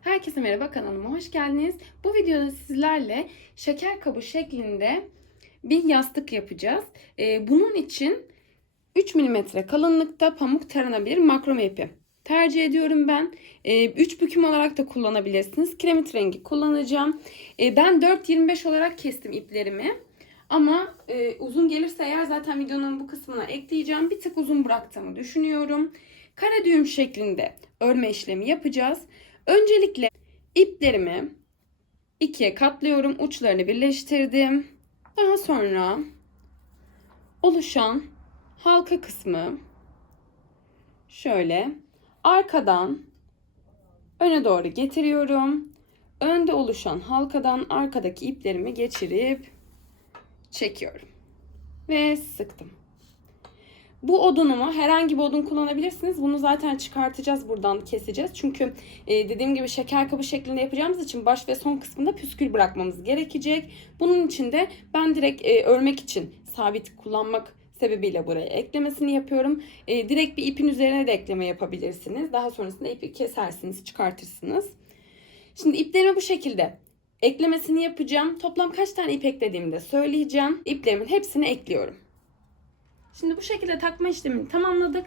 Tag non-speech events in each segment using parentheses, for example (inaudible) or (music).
Herkese merhaba kanalıma hoş geldiniz. Bu videoda sizlerle şeker kabı şeklinde bir yastık yapacağız. Ee, bunun için 3 mm kalınlıkta pamuk taranabilir makrome ipi tercih ediyorum ben. 3 büküm olarak da kullanabilirsiniz. Kiremit rengi kullanacağım. Ee, ben 4-25 olarak kestim iplerimi. Ama e, uzun gelirse eğer zaten videonun bu kısmına ekleyeceğim. Bir tık uzun bıraktığımı düşünüyorum. Kare düğüm şeklinde örme işlemi yapacağız. Öncelikle iplerimi ikiye katlıyorum. Uçlarını birleştirdim. Daha sonra oluşan halka kısmı şöyle arkadan öne doğru getiriyorum. Önde oluşan halkadan arkadaki iplerimi geçirip çekiyorum. Ve sıktım. Bu odunumu herhangi bir odun kullanabilirsiniz. Bunu zaten çıkartacağız buradan keseceğiz. Çünkü e, dediğim gibi şeker kabı şeklinde yapacağımız için baş ve son kısmında püskül bırakmamız gerekecek. Bunun için de ben direkt e, örmek için sabit kullanmak sebebiyle buraya eklemesini yapıyorum. E, direkt bir ipin üzerine de ekleme yapabilirsiniz. Daha sonrasında ipi kesersiniz, çıkartırsınız. Şimdi iplerimi bu şekilde eklemesini yapacağım. Toplam kaç tane ip eklediğimi de söyleyeceğim. İplerimin hepsini ekliyorum. Şimdi bu şekilde takma işlemini tamamladık.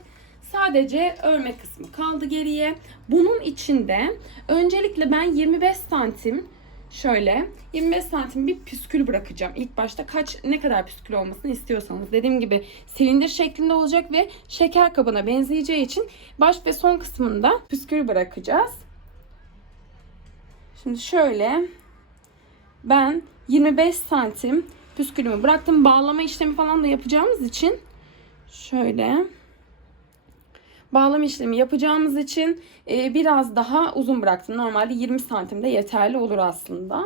Sadece örme kısmı kaldı geriye. Bunun içinde öncelikle ben 25 santim şöyle 25 santim bir püskül bırakacağım. İlk başta kaç ne kadar püskül olmasını istiyorsanız. Dediğim gibi silindir şeklinde olacak ve şeker kabına benzeyeceği için baş ve son kısmında püskül bırakacağız. Şimdi şöyle ben 25 santim püskülümü bıraktım. Bağlama işlemi falan da yapacağımız için şöyle bağlama işlemi yapacağımız için e, biraz daha uzun bıraktım. Normalde 20 santimde yeterli olur aslında.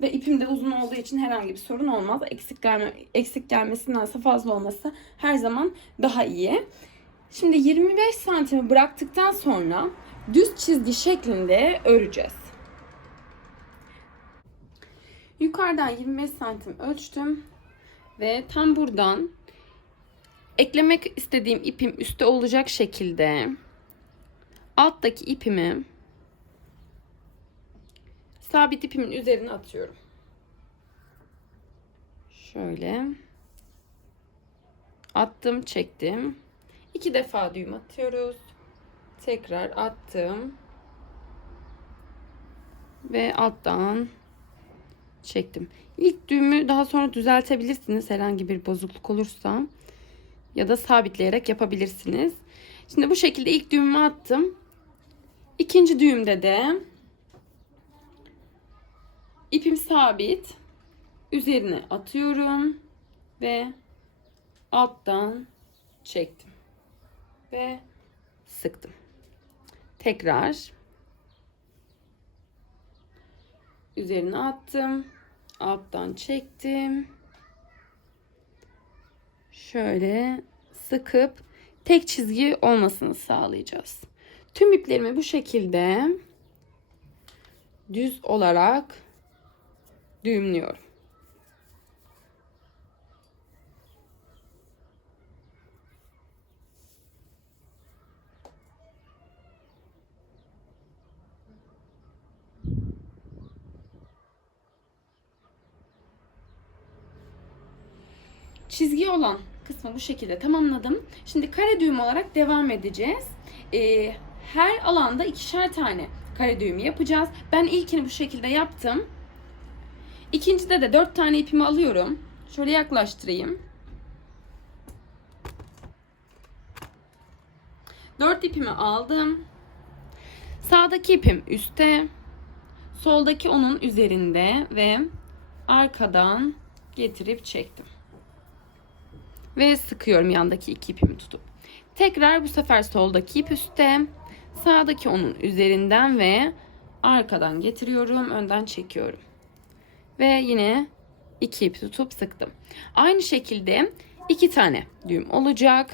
Ve ipim de uzun olduğu için herhangi bir sorun olmaz. Eksik, gelme, eksik gelmesindense fazla olması her zaman daha iyi. Şimdi 25 santimi bıraktıktan sonra düz çizgi şeklinde öreceğiz. Yukarıdan 25 santim ölçtüm. Ve tam buradan eklemek istediğim ipim üstte olacak şekilde alttaki ipimi sabit ipimin üzerine atıyorum. Şöyle attım, çektim. İki defa düğüm atıyoruz. Tekrar attım. Ve alttan çektim. İlk düğümü daha sonra düzeltebilirsiniz herhangi bir bozukluk olursa ya da sabitleyerek yapabilirsiniz. Şimdi bu şekilde ilk düğümü attım. İkinci düğümde de ipim sabit. Üzerine atıyorum ve alttan çektim ve sıktım. Tekrar üzerine attım. Alttan çektim. Şöyle sıkıp tek çizgi olmasını sağlayacağız. Tüm iplerimi bu şekilde düz olarak düğümlüyorum. çizgi olan kısmı bu şekilde tamamladım. Şimdi kare düğüm olarak devam edeceğiz. Ee, her alanda ikişer tane kare düğümü yapacağız. Ben ilkini bu şekilde yaptım. İkincide de dört tane ipimi alıyorum. Şöyle yaklaştırayım. Dört ipimi aldım. Sağdaki ipim üstte. Soldaki onun üzerinde ve arkadan getirip çektim ve sıkıyorum yandaki iki ipimi tutup. Tekrar bu sefer soldaki ip üstte, sağdaki onun üzerinden ve arkadan getiriyorum, önden çekiyorum. Ve yine iki ip tutup sıktım. Aynı şekilde iki tane düğüm olacak.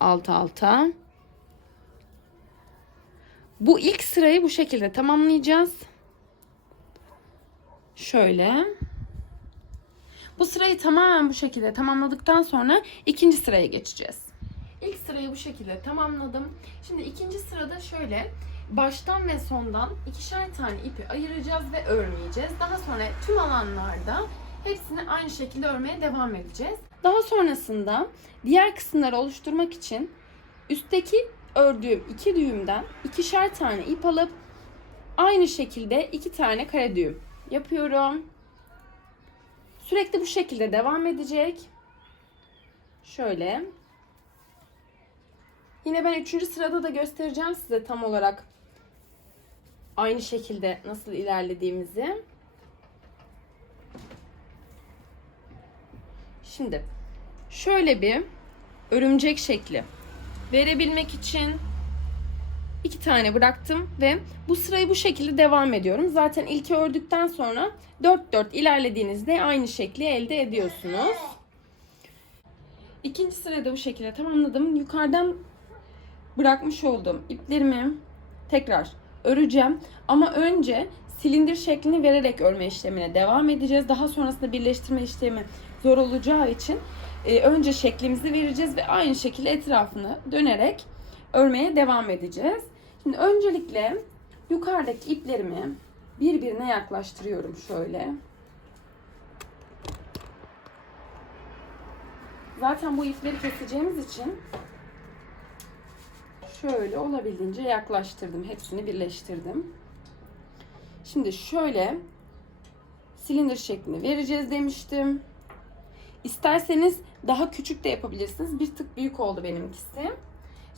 Alt alta. Bu ilk sırayı bu şekilde tamamlayacağız. Şöyle. Bu sırayı tamamen bu şekilde tamamladıktan sonra ikinci sıraya geçeceğiz. İlk sırayı bu şekilde tamamladım. Şimdi ikinci sırada şöyle baştan ve sondan ikişer tane ipi ayıracağız ve örmeyeceğiz. Daha sonra tüm alanlarda hepsini aynı şekilde örmeye devam edeceğiz. Daha sonrasında diğer kısımları oluşturmak için üstteki ördüğüm iki düğümden ikişer tane ip alıp aynı şekilde iki tane kare düğüm yapıyorum. Sürekli bu şekilde devam edecek. Şöyle. Yine ben üçüncü sırada da göstereceğim size tam olarak aynı şekilde nasıl ilerlediğimizi. Şimdi şöyle bir örümcek şekli verebilmek için iki tane bıraktım ve bu sırayı bu şekilde devam ediyorum. Zaten ilki ördükten sonra 4-4 ilerlediğinizde aynı şekli elde ediyorsunuz. İkinci sırayı da bu şekilde tamamladım. Yukarıdan bırakmış olduğum iplerimi tekrar öreceğim. Ama önce silindir şeklini vererek örme işlemine devam edeceğiz. Daha sonrasında birleştirme işlemi zor olacağı için e, önce şeklimizi vereceğiz ve aynı şekilde etrafını dönerek örmeye devam edeceğiz. Şimdi öncelikle yukarıdaki iplerimi birbirine yaklaştırıyorum şöyle. Zaten bu ipleri keseceğimiz için şöyle olabildiğince yaklaştırdım. Hepsini birleştirdim. Şimdi şöyle silindir şeklini vereceğiz demiştim. İsterseniz daha küçük de yapabilirsiniz. Bir tık büyük oldu benimkisi.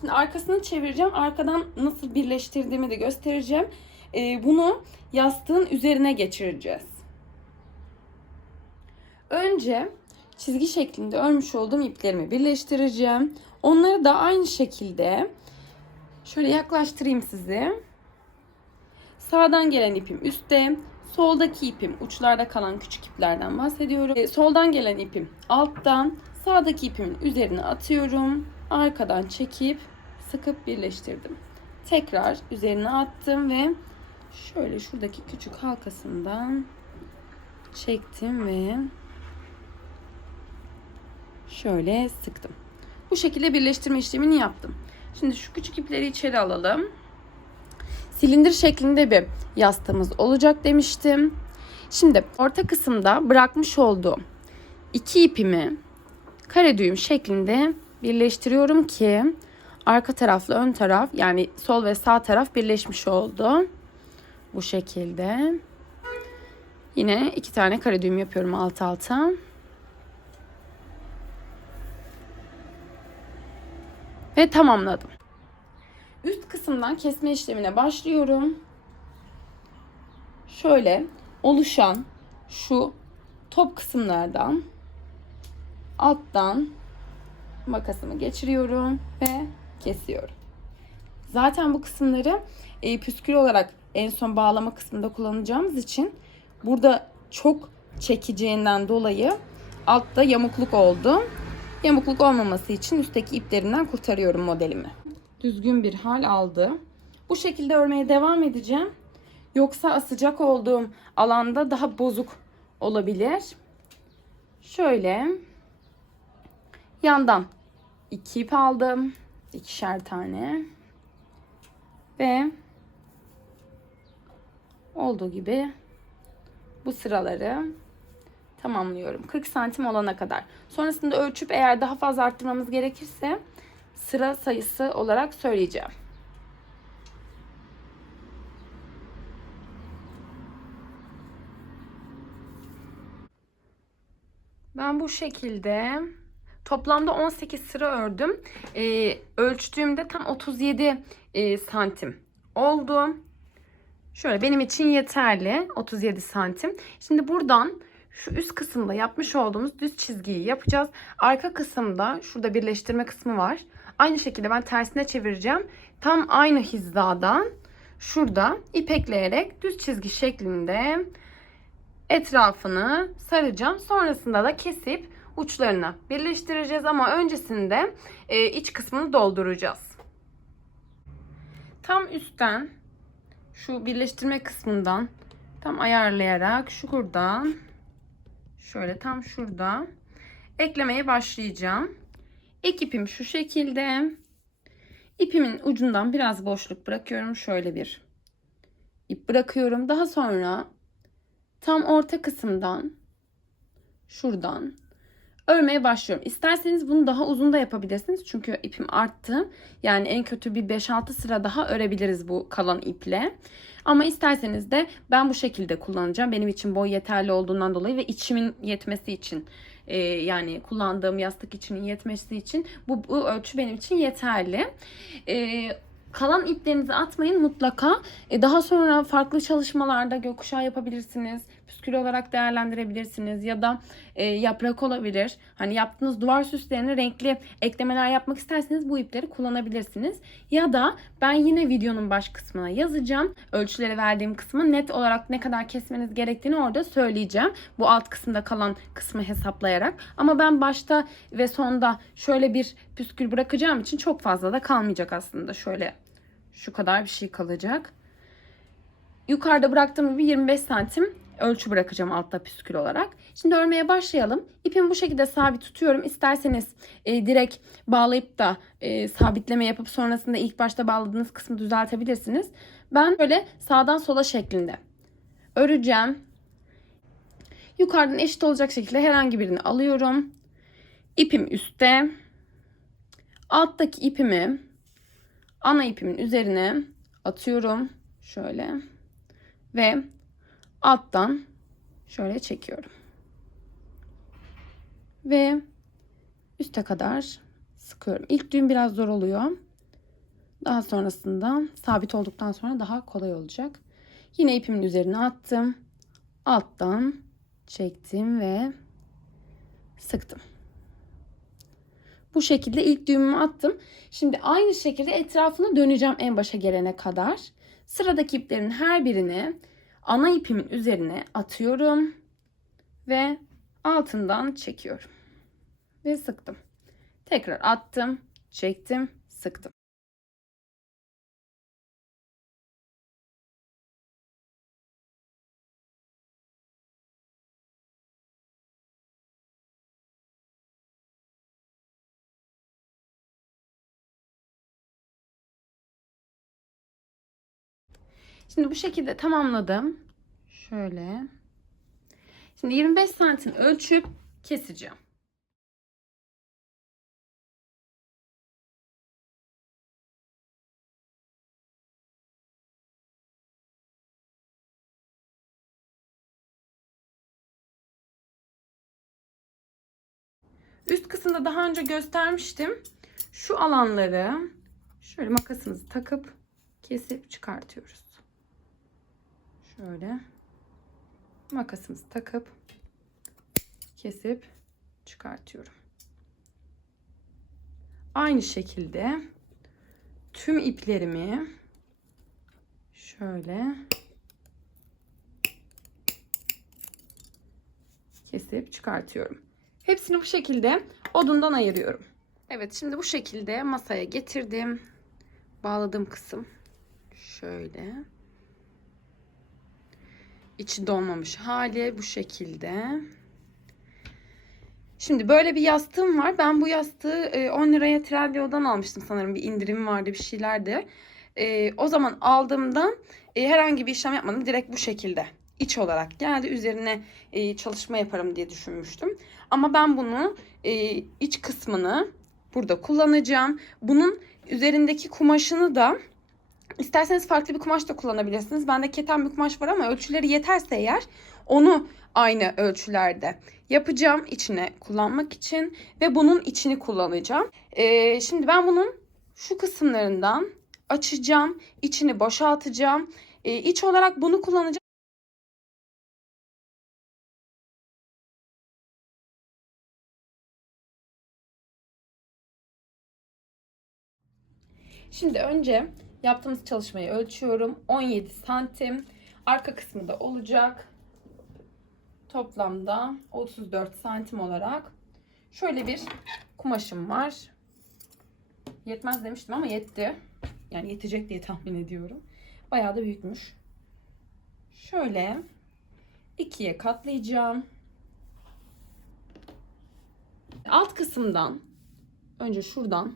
Şimdi arkasını çevireceğim. Arkadan nasıl birleştirdiğimi de göstereceğim. Ee, bunu yastığın üzerine geçireceğiz. Önce çizgi şeklinde örmüş olduğum iplerimi birleştireceğim. Onları da aynı şekilde şöyle yaklaştırayım sizi. Sağdan gelen ipim üstte, soldaki ipim uçlarda kalan küçük iplerden bahsediyorum. Ee, soldan gelen ipim alttan, sağdaki ipimin üzerine atıyorum. Arkadan çekip sıkıp birleştirdim. Tekrar üzerine attım ve şöyle şuradaki küçük halkasından çektim ve şöyle sıktım. Bu şekilde birleştirme işlemini yaptım. Şimdi şu küçük ipleri içeri alalım. Silindir şeklinde bir yastığımız olacak demiştim. Şimdi orta kısımda bırakmış olduğum iki ipimi kare düğüm şeklinde birleştiriyorum ki arka tarafla ön taraf yani sol ve sağ taraf birleşmiş oldu. Bu şekilde. Yine iki tane kare düğüm yapıyorum alt alta. Ve tamamladım. Üst kısımdan kesme işlemine başlıyorum. Şöyle oluşan şu top kısımlardan alttan makasımı geçiriyorum ve kesiyorum. Zaten bu kısımları e, püskül olarak en son bağlama kısmında kullanacağımız için burada çok çekeceğinden dolayı altta yamukluk oldu. Yamukluk olmaması için üstteki iplerinden kurtarıyorum modelimi. Düzgün bir hal aldı. Bu şekilde örmeye devam edeceğim. Yoksa sıcak olduğum alanda daha bozuk olabilir. Şöyle yandan iki ip aldım. ikişer tane. Ve olduğu gibi bu sıraları tamamlıyorum. 40 santim olana kadar. Sonrasında ölçüp eğer daha fazla arttırmamız gerekirse sıra sayısı olarak söyleyeceğim. Ben bu şekilde toplamda 18 sıra ördüm. Ee, ölçtüğümde tam 37 e, santim oldu. Şöyle benim için yeterli 37 santim. Şimdi buradan şu üst kısımda yapmış olduğumuz düz çizgiyi yapacağız. Arka kısımda şurada birleştirme kısmı var. Aynı şekilde ben tersine çevireceğim. Tam aynı hizadan şurada ipekleyerek düz çizgi şeklinde etrafını saracağım. Sonrasında da kesip uçlarını birleştireceğiz ama öncesinde e, iç kısmını dolduracağız. Tam üstten şu birleştirme kısmından tam ayarlayarak şuradan şöyle tam şurada eklemeye başlayacağım. Ek ipim şu şekilde. İpimin ucundan biraz boşluk bırakıyorum. Şöyle bir ip bırakıyorum. Daha sonra tam orta kısımdan şuradan örmeye başlıyorum. İsterseniz bunu daha uzun da yapabilirsiniz. Çünkü ipim arttı. Yani en kötü bir 5-6 sıra daha örebiliriz bu kalan iple. Ama isterseniz de ben bu şekilde kullanacağım. Benim için boy yeterli olduğundan dolayı ve içimin yetmesi için e, yani kullandığım yastık içinin yetmesi için bu, bu ölçü benim için yeterli. E, kalan iplerinizi atmayın mutlaka. E, daha sonra farklı çalışmalarda gökkuşağı yapabilirsiniz. Püskül olarak değerlendirebilirsiniz ya da e, yaprak olabilir. Hani yaptığınız duvar süslerine renkli eklemeler yapmak isterseniz bu ipleri kullanabilirsiniz. Ya da ben yine videonun baş kısmına yazacağım. Ölçüleri verdiğim kısmı net olarak ne kadar kesmeniz gerektiğini orada söyleyeceğim. Bu alt kısımda kalan kısmı hesaplayarak. Ama ben başta ve sonda şöyle bir püskül bırakacağım için çok fazla da kalmayacak aslında. Şöyle şu kadar bir şey kalacak. Yukarıda bıraktığım gibi 25 santim ölçü bırakacağım altta püskül olarak. Şimdi örmeye başlayalım. İpimi bu şekilde sabit tutuyorum. İsterseniz e, direkt bağlayıp da e, sabitleme yapıp sonrasında ilk başta bağladığınız kısmı düzeltebilirsiniz. Ben böyle sağdan sola şeklinde öreceğim. Yukarıdan eşit olacak şekilde herhangi birini alıyorum. İpim üstte. Alttaki ipimi ana ipimin üzerine atıyorum. Şöyle. Ve alttan şöyle çekiyorum. Ve üste kadar sıkıyorum. İlk düğüm biraz zor oluyor. Daha sonrasında sabit olduktan sonra daha kolay olacak. Yine ipimin üzerine attım. Alttan çektim ve sıktım. Bu şekilde ilk düğümümü attım. Şimdi aynı şekilde etrafını döneceğim en başa gelene kadar. Sıradaki iplerin her birini ana ipimin üzerine atıyorum ve altından çekiyorum. Ve sıktım. Tekrar attım, çektim, sıktım. Şimdi bu şekilde tamamladım. Şöyle. Şimdi 25 santim ölçüp keseceğim. Üst kısımda daha önce göstermiştim. Şu alanları şöyle makasımızı takıp kesip çıkartıyoruz. Şöyle makasımızı takıp kesip çıkartıyorum. Aynı şekilde tüm iplerimi şöyle kesip çıkartıyorum. Hepsini bu şekilde odundan ayırıyorum. Evet şimdi bu şekilde masaya getirdim. Bağladığım kısım şöyle. İçi donmamış hali bu şekilde. Şimdi böyle bir yastığım var. Ben bu yastığı 10 liraya Trendyol'dan almıştım sanırım. Bir indirim vardı bir şeylerdi. E, o zaman aldığımda e, herhangi bir işlem yapmadım. Direkt bu şekilde iç olarak geldi. Üzerine e, çalışma yaparım diye düşünmüştüm. Ama ben bunu iç kısmını burada kullanacağım. Bunun üzerindeki kumaşını da İsterseniz farklı bir kumaş da kullanabilirsiniz. Bende keten bir kumaş var ama ölçüleri yeterse eğer onu aynı ölçülerde yapacağım içine kullanmak için ve bunun içini kullanacağım. Ee, şimdi ben bunun şu kısımlarından açacağım, içini boşaltacağım. Ee, iç olarak bunu kullanacağım. Şimdi önce Yaptığımız çalışmayı ölçüyorum. 17 santim. Arka kısmı da olacak. Toplamda 34 santim olarak. Şöyle bir kumaşım var. Yetmez demiştim ama yetti. Yani yetecek diye tahmin ediyorum. Bayağı da büyükmüş. Şöyle ikiye katlayacağım. Alt kısımdan önce şuradan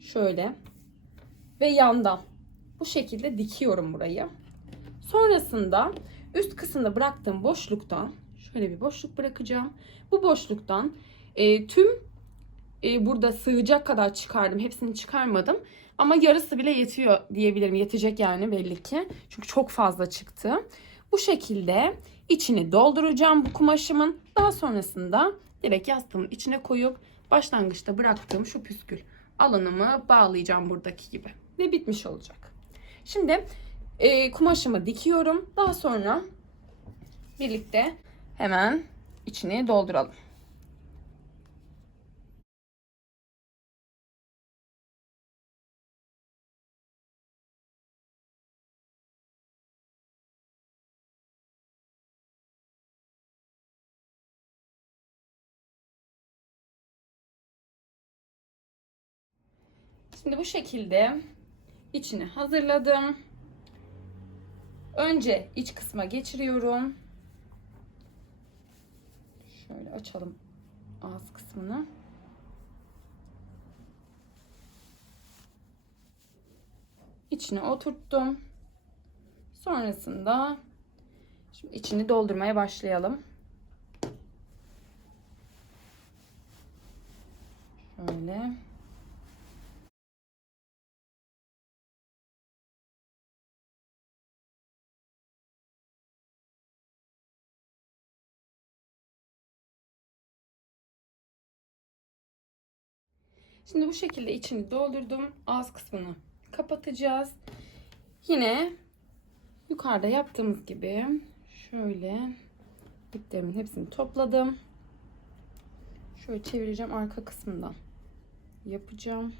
şöyle ve yandan bu şekilde dikiyorum burayı. Sonrasında üst kısımda bıraktığım boşluktan şöyle bir boşluk bırakacağım. Bu boşluktan e, tüm e, burada sığacak kadar çıkardım. Hepsini çıkarmadım. Ama yarısı bile yetiyor diyebilirim. Yetecek yani belli ki. Çünkü çok fazla çıktı. Bu şekilde içini dolduracağım bu kumaşımın. Daha sonrasında direkt yastığımın içine koyup başlangıçta bıraktığım şu püskül alanımı bağlayacağım buradaki gibi. Ve bitmiş olacak. Şimdi e, kumaşımı dikiyorum. Daha sonra birlikte hemen içini dolduralım. Şimdi bu şekilde içini hazırladım. Önce iç kısma geçiriyorum. Şöyle açalım ağız kısmını. İçine oturttum. Sonrasında şimdi içini doldurmaya başlayalım. Şöyle. Şimdi bu şekilde içini doldurdum. Ağız kısmını kapatacağız. Yine yukarıda yaptığımız gibi şöyle iplerimin hepsini topladım. Şöyle çevireceğim arka kısmından yapacağım.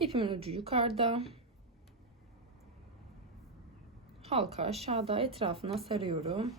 İpimin ucu yukarıda. Halka aşağıda etrafına sarıyorum.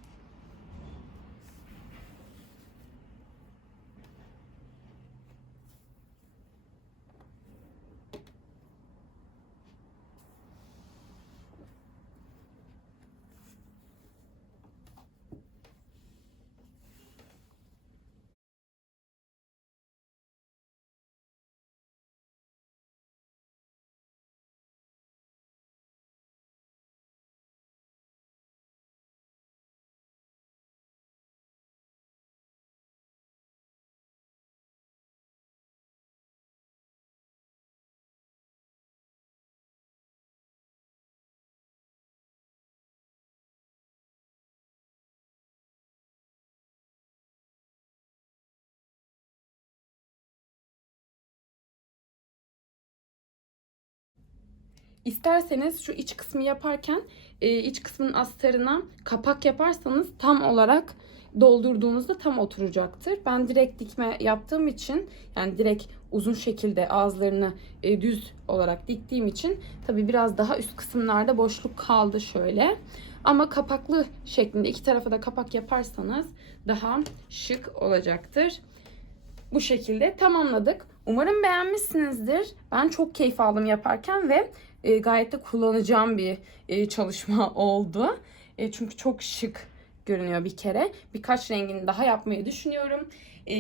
İsterseniz şu iç kısmı yaparken e, iç kısmın astarına kapak yaparsanız tam olarak doldurduğunuzda tam oturacaktır. Ben direkt dikme yaptığım için yani direkt uzun şekilde ağızlarını e, düz olarak diktiğim için tabi biraz daha üst kısımlarda boşluk kaldı şöyle. Ama kapaklı şeklinde iki tarafa da kapak yaparsanız daha şık olacaktır. Bu şekilde tamamladık. Umarım beğenmişsinizdir. Ben çok keyif aldım yaparken ve e, gayet de kullanacağım bir e, çalışma (laughs) oldu. E, çünkü çok şık görünüyor bir kere. Birkaç rengini daha yapmayı düşünüyorum. E,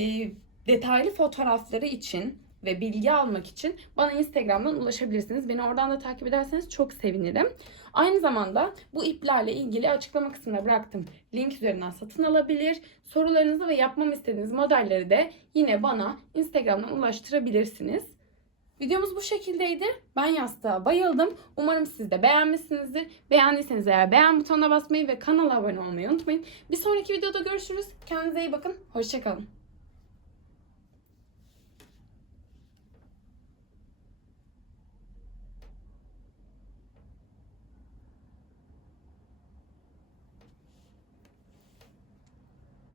detaylı fotoğrafları için ve bilgi almak için bana Instagram'dan ulaşabilirsiniz. Beni oradan da takip ederseniz çok sevinirim. Aynı zamanda bu iplerle ilgili açıklama kısmına bıraktım. Link üzerinden satın alabilir. Sorularınızı ve yapmamı istediğiniz modelleri de yine bana Instagram'dan ulaştırabilirsiniz. Videomuz bu şekildeydi. Ben yastığa bayıldım. Umarım siz de beğenmişsinizdir. Beğendiyseniz eğer beğen butonuna basmayı ve kanala abone olmayı unutmayın. Bir sonraki videoda görüşürüz. Kendinize iyi bakın. Hoşçakalın.